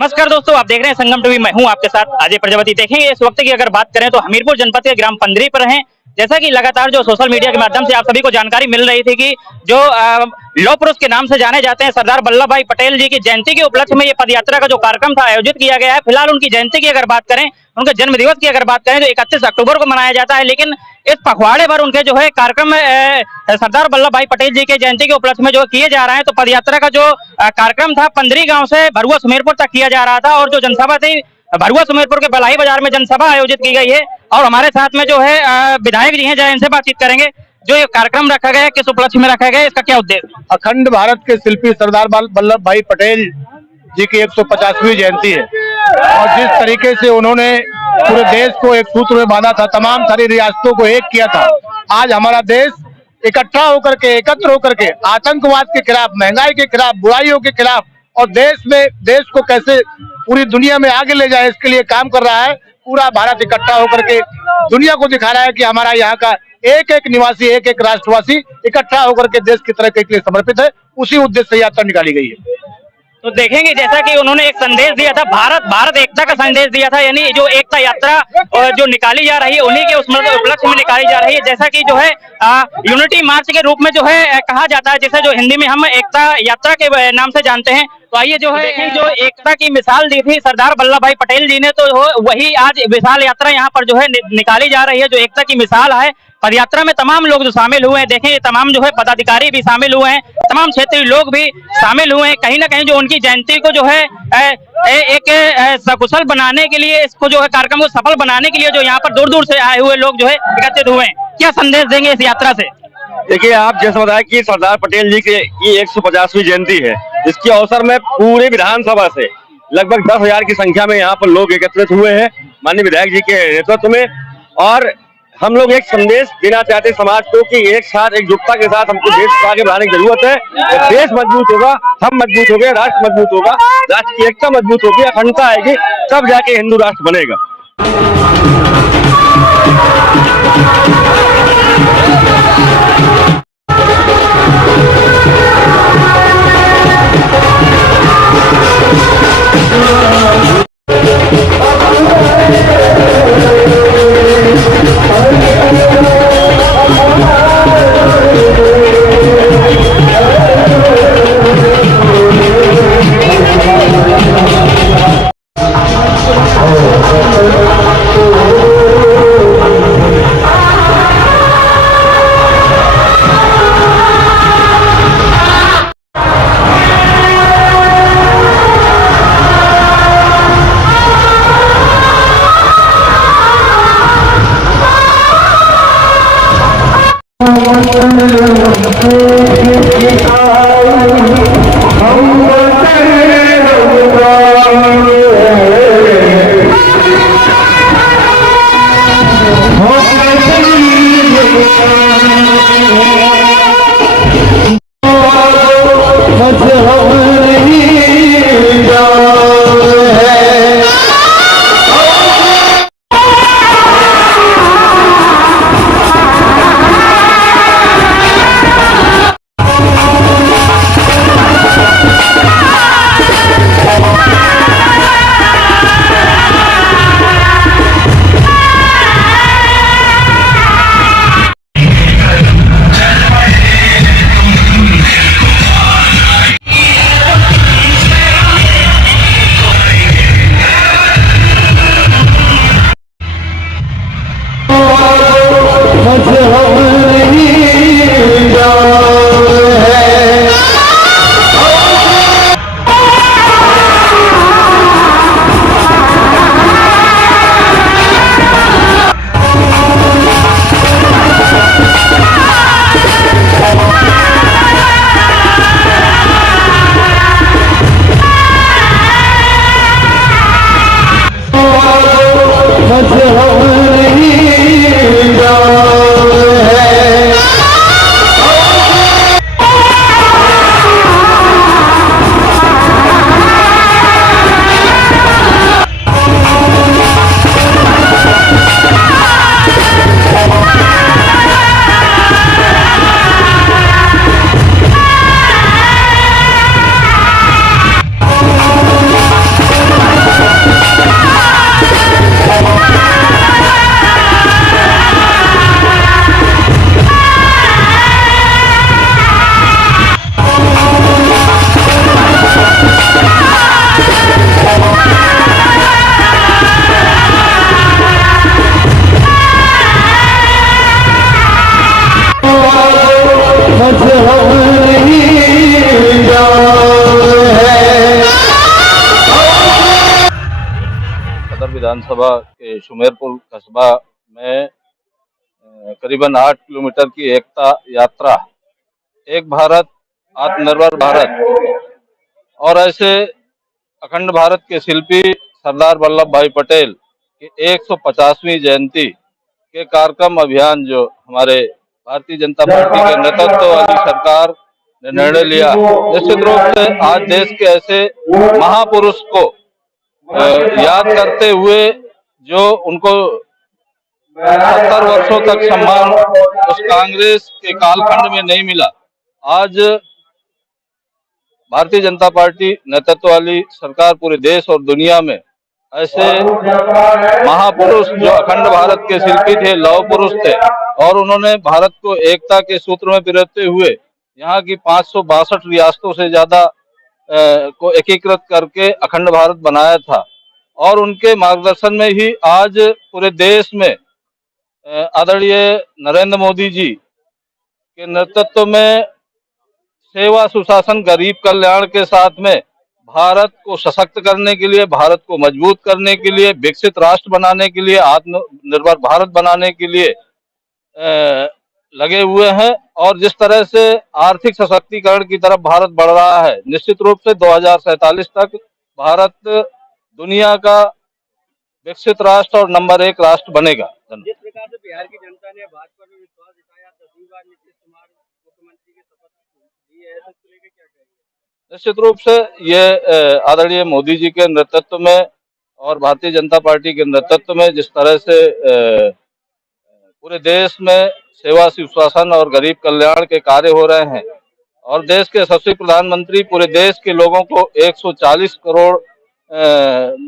नमस्कार दोस्तों, आप देख रहे हैं संगम टीवी। मैं हूं आपके साथ अजय प्रजापति। देखेंगे इस वक्त की अगर बात करें तो हमीरपुर जनपद के ग्राम पंदरी पर हैं। जैसा कि लगातार जो सोशल मीडिया के माध्यम से आप सभी को जानकारी मिल रही थी कि जो लौह पुरुष के नाम से जाने जाते हैं सरदार वल्लभ भाई पटेल जी की जयंती के उपलक्ष्य में ये पदयात्रा का जो कार्यक्रम था आयोजित किया गया है। फिलहाल उनकी जयंती की अगर बात करें, उनके जन्म दिवस की अगर बात करें तो 31 अक्टूबर को मनाया जाता है, लेकिन इस पखवाड़े पर उनके जो है कार्यक्रम सरदार वल्लभ भाई पटेल जी के जयंती के उपलक्ष्य में जो किए जा रहे हैं। तो पदयात्रा का जो कार्यक्रम था पंदरी गांव से भरुआ सुमेरपुर तक किया जा रहा था और जो जनसभा थी भरुआ सुमेरपुर के बलाई बाजार में जनसभा आयोजित की गई है। और हमारे साथ में जो है विधायक जी हैं, जय इनसे बातचीत करेंगे। जो ये कार्यक्रम रखा गया है किस उपलक्ष्य में रखा गया है, इसका क्या उद्देश्य? अखंड भारत के शिल्पी सरदार वल्लभ भाई पटेल जी की 150वीं जयंती है और जिस तरीके से उन्होंने पूरे देश को एक सूत्र में बांधा था, तमाम सारी रियासतों को एक किया था, आज हमारा देश इकट्ठा होकर के एकत्र होकर के आतंकवाद के खिलाफ, महंगाई के खिलाफ, बुराइयों के खिलाफ और देश को कैसे पूरी दुनिया में आगे ले जाए इसके लिए काम कर रहा है। पूरा भारत इकट्ठा होकर के दुनिया को दिखा रहा है कि हमारा यहाँ का एक एक निवासी, एक एक राष्ट्रवासी इकट्ठा होकर के देश की तरक्की के लिए समर्पित है। उसी उद्देश्य से यात्रा निकाली गई है। तो देखेंगे जैसा कि उन्होंने एक संदेश दिया था, भारत एकता का संदेश दिया था, यानी जो एकता यात्रा जो निकाली जा रही है उन्हीं के उस उपलक्ष्य में निकाली जा रही है। जैसा कि जो है यूनिटी मार्च के रूप में जो है कहा जाता है, जिसे जो हिंदी में हम एकता यात्रा के नाम से जानते हैं। तो आइए जो है जो एकता की मिसाल दी थी सरदार वल्लभ भाई पटेल जी ने, तो वही आज विशाल यात्रा यहाँ पर जो है निकाली जा रही है, जो एकता की मिसाल है। पदयात्रा में तमाम लोग जो शामिल हुए हैं, देखें ये तमाम जो है पदाधिकारी भी शामिल हुए हैं, तमाम क्षेत्रीय लोग भी शामिल हुए हैं। कहीं ना कहीं जो उनकी जयंती को जो है एक सकुशल बनाने के लिए, इसको जो है कार्यक्रम को सफल बनाने के लिए जो यहाँ पर दूर दूर से आए हुए लोग जो है एकत्रित हुए हैं। क्या संदेश देंगे इस यात्रा से? देखिए, आप जैसे बताया कि सरदार पटेल जी की 150वीं जयंती है, जिसके अवसर में पूरे विधानसभा से लगभग 10,000 की संख्या में यहाँ पर लोग एकत्रित हुए हैं माननीय विधायक जी के नेतृत्व में। और हम लोग एक संदेश देना चाहते हैं समाज को कि एक साथ एकजुटता के साथ हमको देश को आगे बढ़ाने की जरूरत है। तो देश मजबूत होगा, हम मजबूत हो गए, राष्ट्र मजबूत होगा, राष्ट्र की एकता मजबूत होगी, अखंडता आएगी, तब जाके हिंदू राष्ट्र बनेगा। हम नहीं जाओ है। सदर विधानसभा के सुमेरपुर कस्बा में करीबन 8 किलोमीटर की एकता यात्रा, एक भारत आत्मनिर्भर भारत और ऐसे अखंड भारत के शिल्पी सरदार वल्लभ भाई पटेल की 150वीं जयंती के कार्यक्रम अभियान जो हमारे भारतीय जनता पार्टी के नेतृत्व वाली सरकार ने निर्णय लिया, निश्चित रूप से आज देश के ऐसे महापुरुष को याद करते हुए जो उनको 70 वर्षों तक सम्मान उस कांग्रेस के कालखंड में नहीं मिला, आज भारतीय जनता पार्टी नेतृत्व वाली सरकार पूरे देश और दुनिया में ऐसे महापुरुष जो अखंड भारत के शिल्पी थे, लौह पुरुष थे और उन्होंने भारत को एकता के सूत्र में पिरोते हुए यहाँ की 562 रियासतों से ज्यादा को एकीकृत करके अखंड भारत बनाया था। और उनके मार्गदर्शन में ही आज पूरे देश में आदरणीय नरेंद्र मोदी जी के नेतृत्व में सेवा सुशासन गरीब कल्याण के साथ में भारत को सशक्त करने के लिए, भारत को मजबूत करने के लिए, विकसित राष्ट्र बनाने के लिए, आत्मनिर्भर भारत बनाने के लिए लगे हुए हैं। और जिस तरह से आर्थिक सशक्तिकरण की तरफ भारत बढ़ रहा है, निश्चित रूप से 2047 तक भारत दुनिया का विकसित राष्ट्र और नंबर 1 राष्ट्र बनेगा। जिस प्रकार से बिहार की जनता ने भाजपा पर विश्वास जताया, 10वीं बार नीतीश कुमार मुख्यमंत्री की शपथ ली है, तो इसको लेकर क्या कहेंगे? निश्चित रूप से ये आदरणीय मोदी जी के नेतृत्व में और भारतीय जनता पार्टी के नेतृत्व में जिस तरह से पूरे देश में सेवा सुशासन और गरीब कल्याण के कार्य हो रहे हैं और देश के यशस्वी प्रधानमंत्री पूरे देश के लोगों को 140 करोड़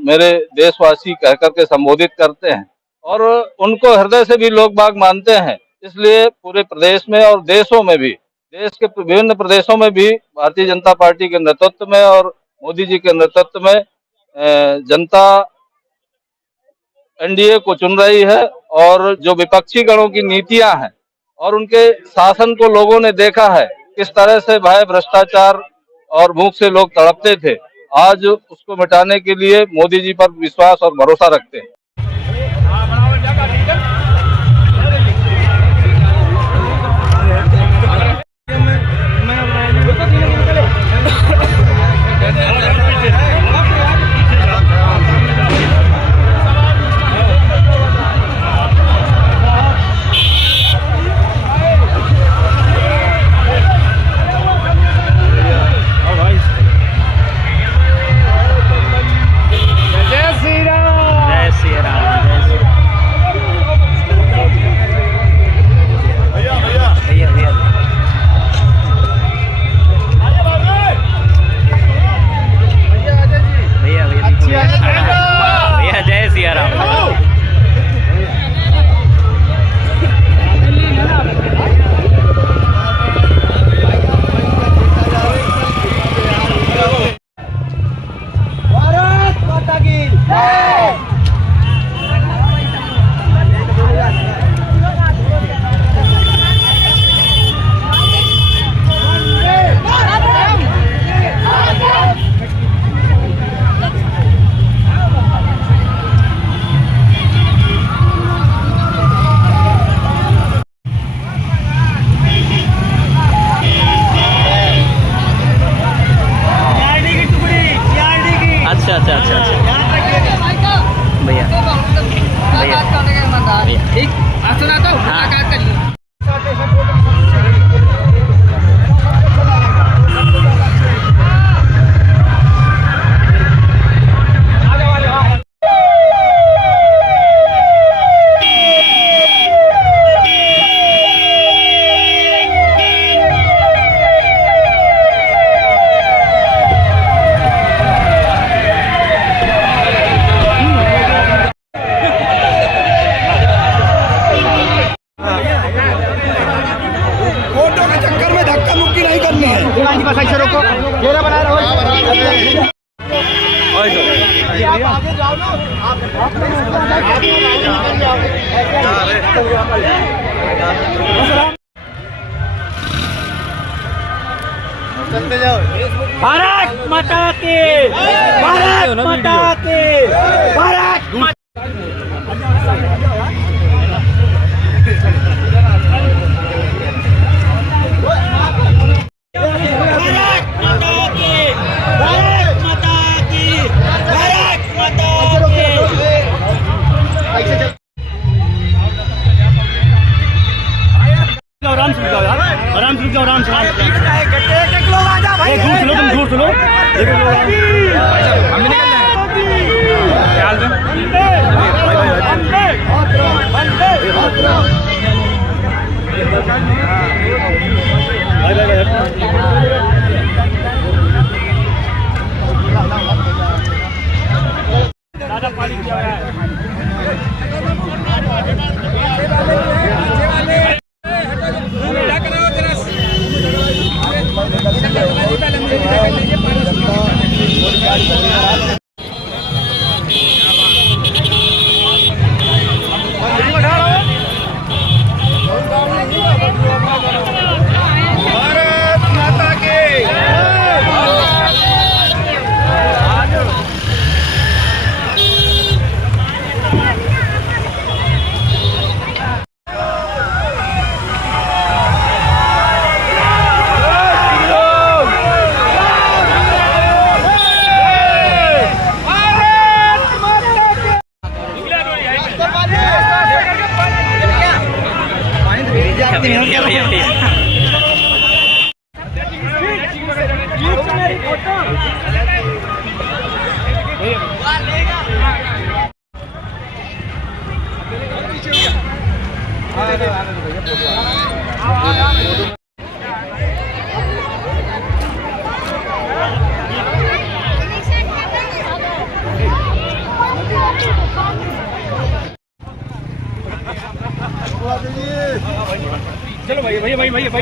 मेरे देशवासी कहकर के संबोधित करते हैं और उनको हृदय से भी लोग बाग मानते हैं। इसलिए पूरे प्रदेश में और देशों में भी, देश के विभिन्न प्रदेशों में भी भारतीय जनता पार्टी के नेतृत्व में और मोदी जी के नेतृत्व में जनता एनडीए को चुन रही है। और जो विपक्षी गणों की नीतियां हैं और उनके शासन को लोगों ने देखा है किस तरह से भय, भ्रष्टाचार और भूख से लोग तड़पते थे, आज उसको मिटाने के लिए मोदी जी पर विश्वास और भरोसा रखते हैं। भारत माता की, भारत माता की, भारत चलो भैया भैया भैया भैया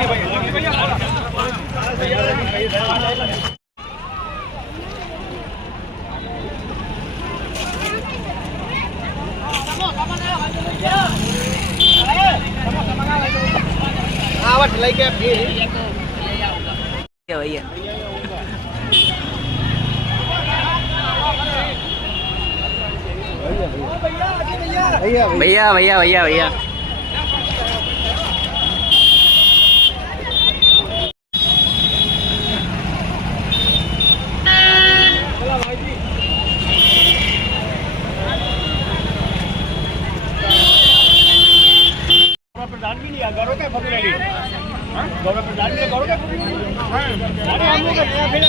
भैया भैया भैया भैया भैया प्रधान भी नहीं गौरव का फोटो लगी गौरव प्रधान भी गौरव का फोटो अरे हम लोग फिर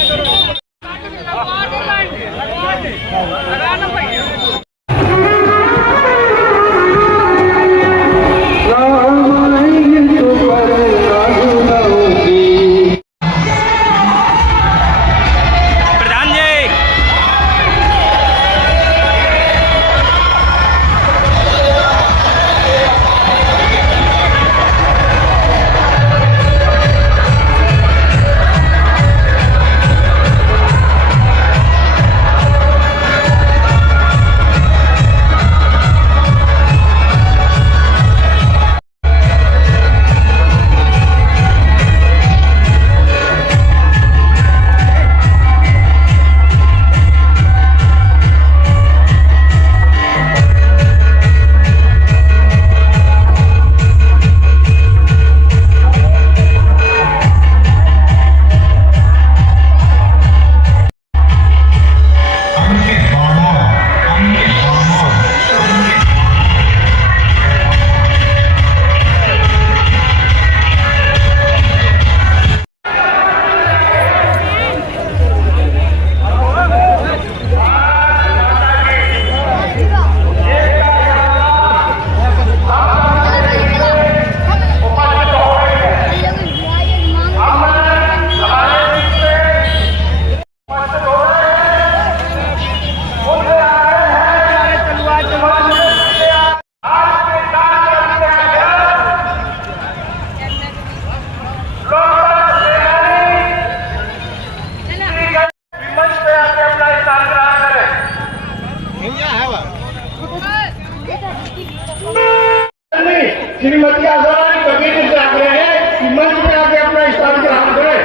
श्रीमती आजाद कबीर से आग्रह है कि मंच में आके अपना स्थान ग्रहण करें।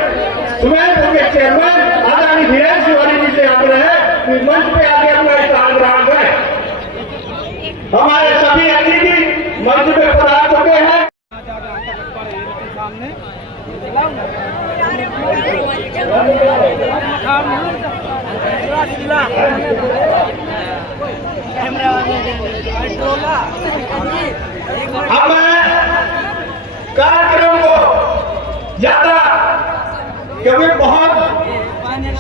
सुमेर के चेयरमैन आदरणीय धीरेन्द्र तिवारी जी से आग्रह है कि मंच पे आके अपना स्थान ग्रहण करें। हमारे सभी अतिथि मंच पे पधार चुके हैं। अब मैं कार्यक्रम को ज्यादा क्योंकि बहुत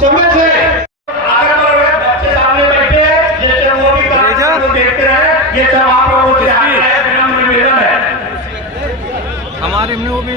समय से आगे बढ़ रहे बच्चे सामने बैठे हैं, जैसे वो भी कार्यक्रम को देखते रहे। ये सब आप लोगों से आग्रह है, विनम्र निवेदन है। हमारे में वो भी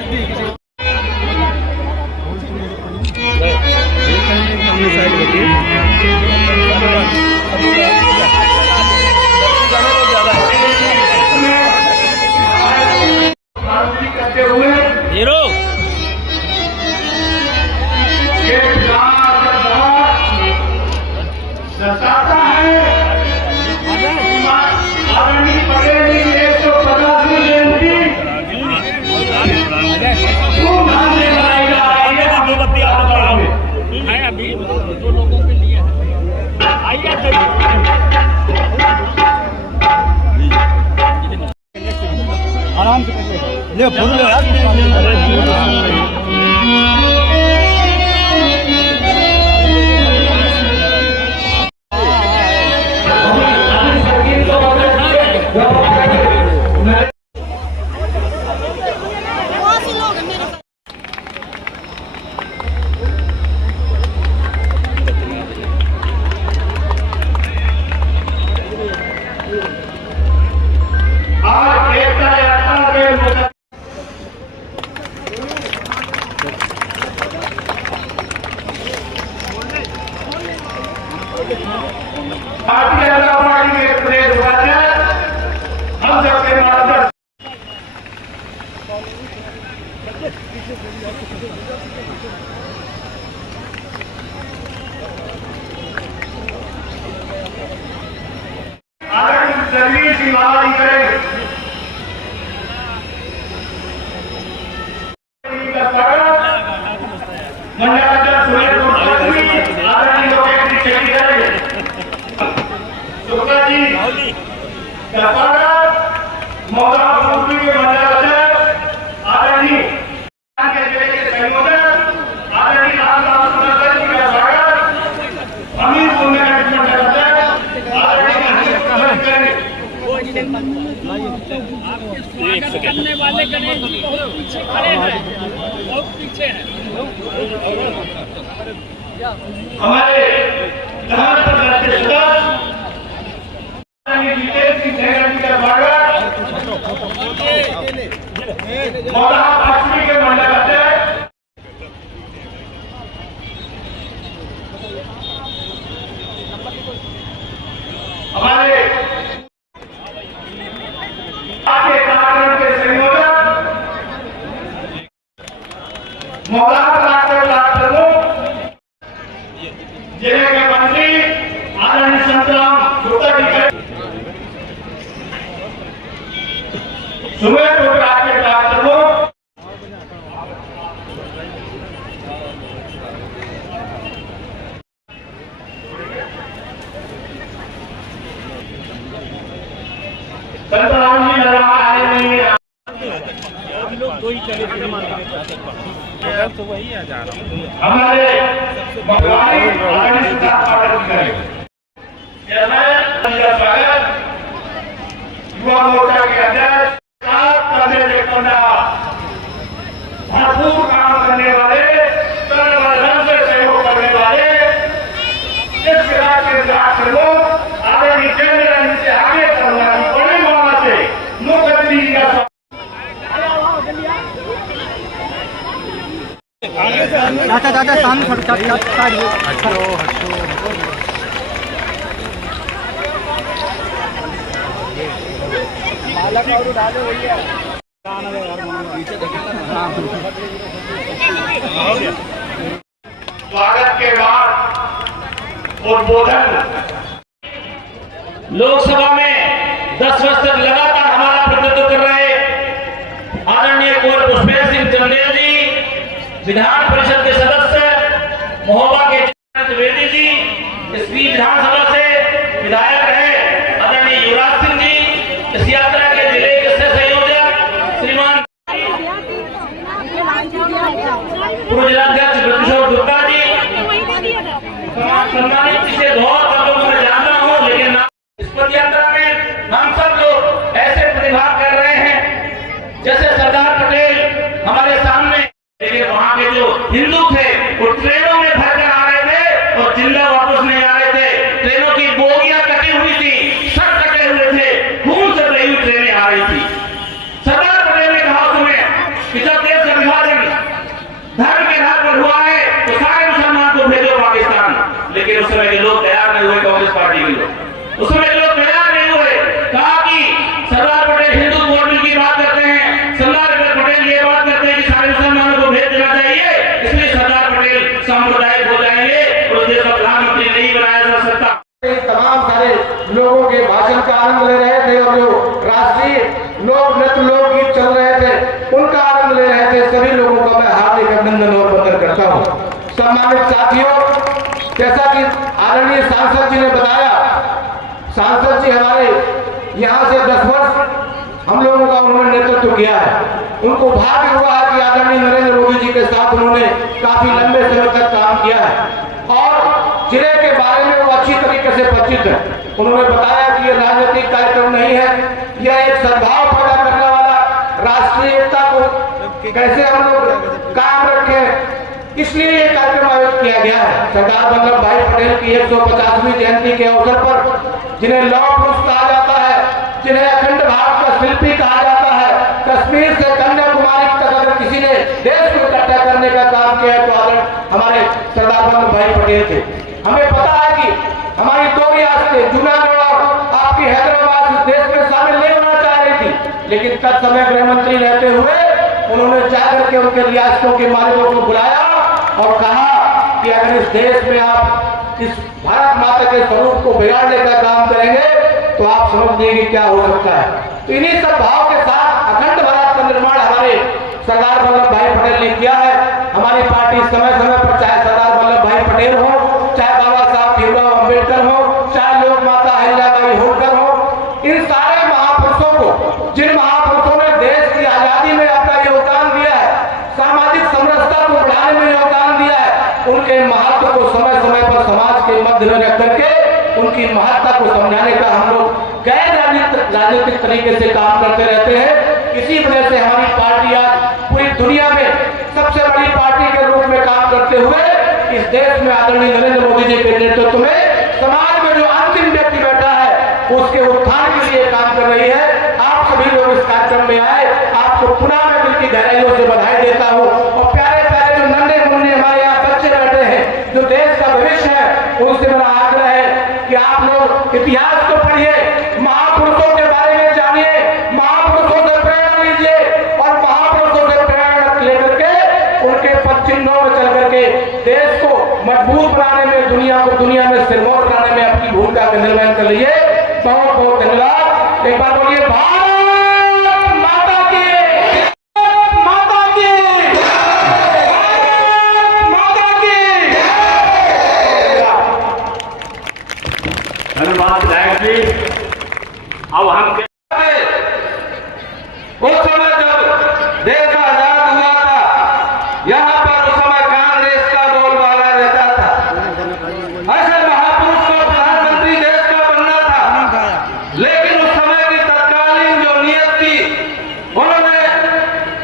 आदरणीय पटेल जी की 150वीं जयंती धूमधाम से मनाई जा रही है। अभी दो लोगों के लिए आइए आराम से ले फूल लो यार। आज एकता यात्रा के भारतीय जनता पार्टी के प्रदेश अध्यक्ष हम सबके मार्गदर्शन आदरणीय जगदीश सिंह महाराज करेंगे। मंडलाध्यक्ष सुरेश कुमार आदरणीय लोकेश जी चेक करेंगे। शुक्ला जी मौदा पूर्वी के मंडलाध्यक्ष आदरणीय के जिले के संयोजक आदरणीय रामदास सुनकर जी का स्वागत। हमीरपुर में मंडलाध्यक्ष आदरणीय करने वाले गणेश जी बहुत पीछे खड़े हैं, बहुत पीछे हैं। हमारे विधान परिषद के सदस्य जितेश सिंह सहगल जी का स्वागत। मौदा पश्चिमी के मंडल अध्यक्ष हमारे आगे कार्यक्रम के संयोजक मौदा प्रमुख जिले के मंत्री आदरणीय संतराम गुप्ता जी के सुमेर टोकरा के प्रमुख संतराम जी लगा आए नहीं लोग दो ही चले तो वही आ जा रहा हूँ। हमारे भगवानी आदरणीय सिद्धार्थ पाठक करें। स्वागत युवा मोर्चा के अध्यक्ष भरपूर काम करने वाले से सहयोग करने वाले इस विभाग के प्रमुख आदरणीय केंद्र से आगे करवानी बड़ी मांग से मुख्यमंत्री जी का दादा सामने स्वागत के बाद उद्बोधन लोकसभा में 10 वर्ष तक लगातार हमारा प्रतिनिधित्व कर रहे आदरणीय कुंवर पुष्पेंद्र सिंह चंदेल जी, विधान परिषद के सदस्य महोबा के द्विवेदी जी, इस विधानसभा से विधायक रहे आदरणीय युवराज सिंह जी, इस यात्रा के जिले के संयोजक श्रीमान पूर्व जिलाध्यक्ष ब्रजकिशोर गुप्ता जी, सम्मानित पिछले बहुत लोगों को मैं जानता हूँ, लेकिन इस पद यात्रा में हम सब लोग ऐसे प्रतिभाग कर रहे हैं जैसे सरदार पटेल हमारे सामने, लेकिन वहाँ के जो हिंदू थे वो ट्रेनों में भरकर आ रहे जैसा कि आदरणीय सांसद जी ने बताया, सांसद जी हमारे यहाँ से 10 वर्ष हम लोगों का उन्होंने नेतृत्व किया है। उनको भाग्य हुआ है कि आदरणीय नरेंद्र मोदी जी के साथ उन्होंने काफी लंबे समय तक काम किया है और जिले के बारे में वो अच्छी तरीके से परिचित है। उन्होंने बताया कि ये राजनीतिक कार्यक्रम नहीं है, यह एक सद्भाव पैदा करने वाला, राष्ट्रीय एकता को कैसे हम लोग कायम रखें, इसलिए ये कार्यक्रम आयोजित किया गया है। सरदार वल्लभ भाई पटेल की 150वीं जयंती के अवसर पर, जिन्हें लौह पुरुष कहा जाता है, जिन्हें अखंड भारत का शिल्पी कहा जाता है, कश्मीर से कन्याकुमारी तक अगर किसी ने देश को इकट्ठा करने का काम किया है तो हमारे सरदार वल्लभ भाई पटेल थे। हमें पता है कि हमारी 2 रियासतें जूनागढ़ और आपकी हैदराबाद इस देश में शामिल नहीं होना चाह रही थी, लेकिन तत्समय गृह मंत्री रहते हुए उन्होंने जाकर के उनके रियासतों के मालिकों को बुलाया और कहा कि अगर इस देश में आप इस भारत माता के स्वरूप को बिगाड़ने का काम करेंगे तो आप समझ लीजिए क्या हो सकता है। तो इन्हीं सब भाव के साथ अखंड भारत का निर्माण हमारे सरदार वल्लभ भाई पटेल ने किया है। हमारी पार्टी समय समय पर, चाहे सरदार वल्लभ भाई पटेल हो, चाहे बाबा साहब भीमराव अम्बेडकर हो, चाहे लोक माता अहिल्याबाई होलकर हो, इन सारे महापुरुषों को, जिन महापुरुषों ने देश की आजादी में अपना योगदान दिया है, सामाजिक समरसता को बढ़ाने में योगदान दिया है, उनके महत्व को समय समय पर समाज के मध्य में रख करके उनकी महत्ता को समझाने का हम लोग गैर राजनीतिक तरीके से काम करते रहते हैं। इसी वजह से हमारी पार्टी आज पूरी दुनिया में सबसे बड़ी पार्टी के रूप में काम करते हुए इस देश में आदरणीय नरेंद्र मोदी जी के नेतृत्व में समाज में जो अंतिम व्यक्ति बैठा है उसके उत्थान के लिए काम कर रही है। आप सभी लोग इस कार्यक्रम में आए, आपको पुनः मैं दिल की गहराइयों से बधाई देता हूँ। और प्यारे प्यारे जो नन्हे मुन्ने हमारे यहाँ बच्चे बैठे हैं, जो देश का भविष्य है, उनसे मेरा आग्रह है कि आप लोग इतिहास को पढ़िए, महापुरुषों के बारे में जानिए, महापुरुषों से प्रेरणा लीजिए और महापुरुषों से प्रेरणा लेकर के उनके पद चिन्हों में चल करके देश को मजबूत बनाने में, दुनिया में सिरमौर बनाने में अपनी भूमिका का निर्वहन कर लीजिए। बहुत बहुत धन्यवाद। एक बार बोलिए भारत माता की, माता की, माता की। धन्यवाद विधायक जी। अब हम उस समय जब देश आजाद हुआ था, यहाँ पर उस समय कांग्रेस का बोलबाला रहता था। ऐसे महापुरुष को प्रधानमंत्री देश का बनना था, लेकिन उस समय की तत्कालीन जो नियत थी, उन्होंने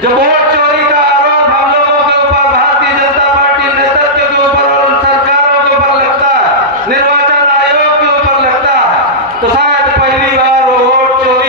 जो वोट चोरी का आरोप हम लोगों के ऊपर, भारतीय जनता पार्टी नेतृत्व के ऊपर और उन सरकारों के ऊपर लगता है, निर्वाचन आयोग के ऊपर लगता है, तो शायद पहली बार वो वोट चोरी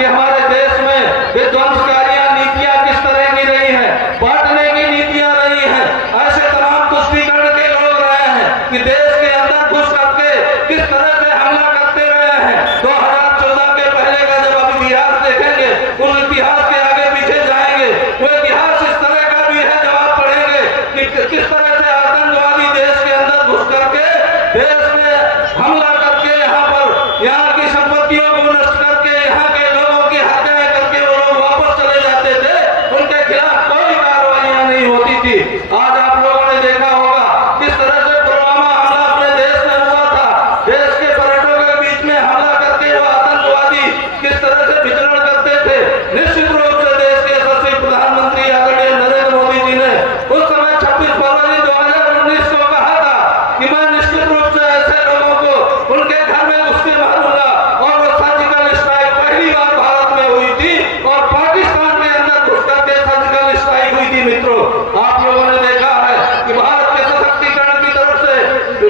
कि हमारे देश में विध्वंसकारियां नीतियां किस तरह की रही हैं, बांटने की नीतियां रही हैं। ऐसे तमाम तुष्टीकरण के लोग रहे हैं कि देश के अंदर घुस करके किस तरह से हमला करते रहे हैं। 2014 के पहले का जब आप इतिहास देखेंगे, उस इतिहास के आगे पीछे जाएंगे, वो इतिहास इस तरह का भी है जब आप पढ़ेंगे कि किस तरह से आतंकवादी देश के अंदर घुस करके देश में हमला करके यहाँ की संपत्तियों को नष्ट करके यहाँ के लोगों की हत्याएं करके वो लोग वापस चले जाते थे। उनके खिलाफ कोई कार्रवाइयां नहीं होती थी। आज आप लोगों ने देखा होगा किस तरह से पुलवामा हमला अपने देश में हुआ था। देश के पर्यटकों के बीच में हमला करके वो आतंकवादी किस तरह से विचरण करते थे। निश्चित रूप से देश के यशस्वी प्रधानमंत्री आदरणीय नरेंद्र मोदी जी ने उस समय 26 फरवरी 2019 को कहा था कि मैं निश्चित रूप से ऐसे लोगों को उनके घर में घुस के मारूंगा। और वो सर्जिकल स्ट्राइक पहली बार भारत में हुई थी और पाकिस्तान के अंदर घुस करके सर्जिकल स्ट्राइक हुई थी। मित्रों, आप लोगों ने देखा है कि भारत के सशक्तिकरण की तरफ से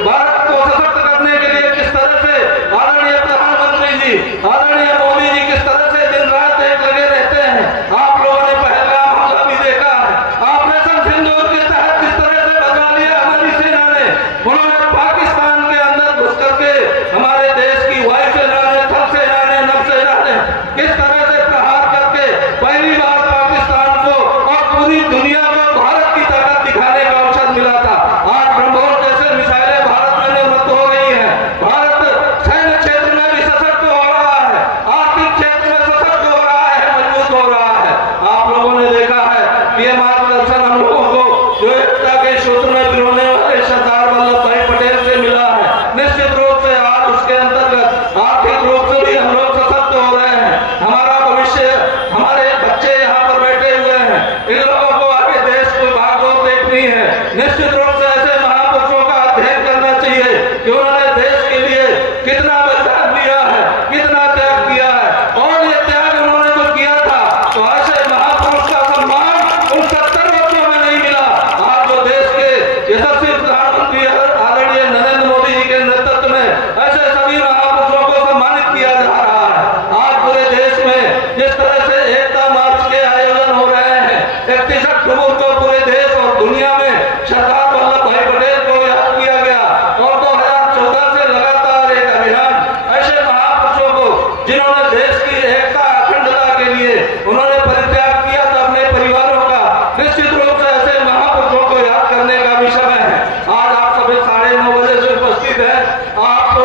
भारत को सशक्त करने के लिए किस तरह से आदरणीय प्रधानमंत्री जी, आदरणीय मोदी जी किस तरह से दिन रात एक लगे रहते हैं। आप लोगों ने पहलगाम हमला भी देखा है। ऑपरेशन सिंदूर के तहत किस तरह से बचा लिया हमारी सेना ने। उन्होंने पाकिस्तान के अंदर घुस करके हमारे देश की वायुसेना ने, थल सेना ने, नौसेना ने किस तरह से प्रहार करके पहली बार पाकिस्तान को और पूरी दुनिया को भारत की ताकत दिखाने का अवसर मिला था। आज ब्रह्मोस जैसे मिसाइलें भारत में निर्मित हो रही हैं। भारत सैन्य क्षेत्र में भी सशक्त हो रहा है, आर्थिक क्षेत्र में सशक्त हो रहा है, मजबूत हो रहा है। आप लोगों ने देखा है कि ये मार्गदर्शन हम लोगों को जो एकता के सूत्र में पिरोने वाले सरदार वल्लभ भाई पटेल से मिला है। निश्चित रूप से आज उसके अंतर्गत आर्थिक रूप से भी हम लोग सशक्त हो रहे हैं। हमारा भविष्य, हमारे बच्चे यहाँ पर बैठे हुए हैं, इन लोगों को आगे देश को भागवत देखनी है। निश्चित रूप से ऐसे महापुरुषों का अध्ययन करना चाहिए कि उन्होंने देश के लिए कितना बलिदान दिया है, कितना त्याग किया है। और ये त्याग उन्होंने जो किया था, तो ऐसे महापुरुष का सम्मान उन 70 वर्षों में नहीं मिला। आज जो देश के यशस्वी प्रधानमंत्री आदरणीय नरेंद्र मोदी जी के नेतृत्व में ऐसे सभी महापुरुषों को सम्मानित किया जा रहा है। आज पूरे देश में जिस तरह से एकता मार्च के आयोजन हो रहे हैं, 31 अक्टूबर को पूरे देश और दुनिया में सरदार वल्लभ भाई पटेल को याद किया गया। और 2014 से लगातार एक अभियान ऐसे महापुरुषों को जिन्होंने देश की एकता अखंडता के लिए उन्होंने परित्याग किया था अपने परिवारों का, निश्चित रूप से ऐसे महापुरुषों को याद करने का भी समय है। आज आप सभी 9:30 बजे से उपस्थित हैं। आप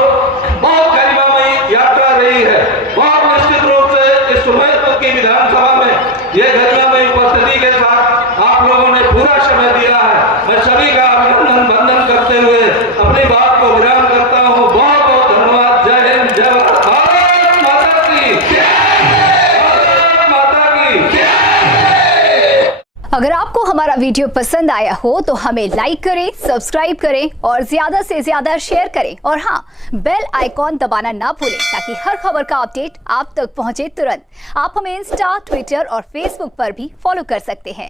बहुत गरिमामयी यात्रा रही है। बहुत निश्चित रूप से इस सुमेरपुर की विधानसभा में ये गरिमामयी उपस्थिति के साथ आप लोगों ने पूरा समय दिया है। मैं सभी का अभिनंदन वंदन करते हुए अपनी बात को विराम करता हूँ। बहुत बहुत धन्यवाद। जय हिंद, जय भारत। भारत माता की जय। भारत माता की जय। अगर आपको हमारा वीडियो पसंद आया हो तो हमें लाइक करें, सब्सक्राइब करें और ज्यादा से ज्यादा शेयर करें। और हाँ, बेल आइकॉन दबाना ना भूलें ताकि हर खबर का अपडेट आप तक पहुंचे तुरंत। आप हमें इंस्टा, ट्विटर और फेसबुक पर भी फॉलो कर सकते हैं।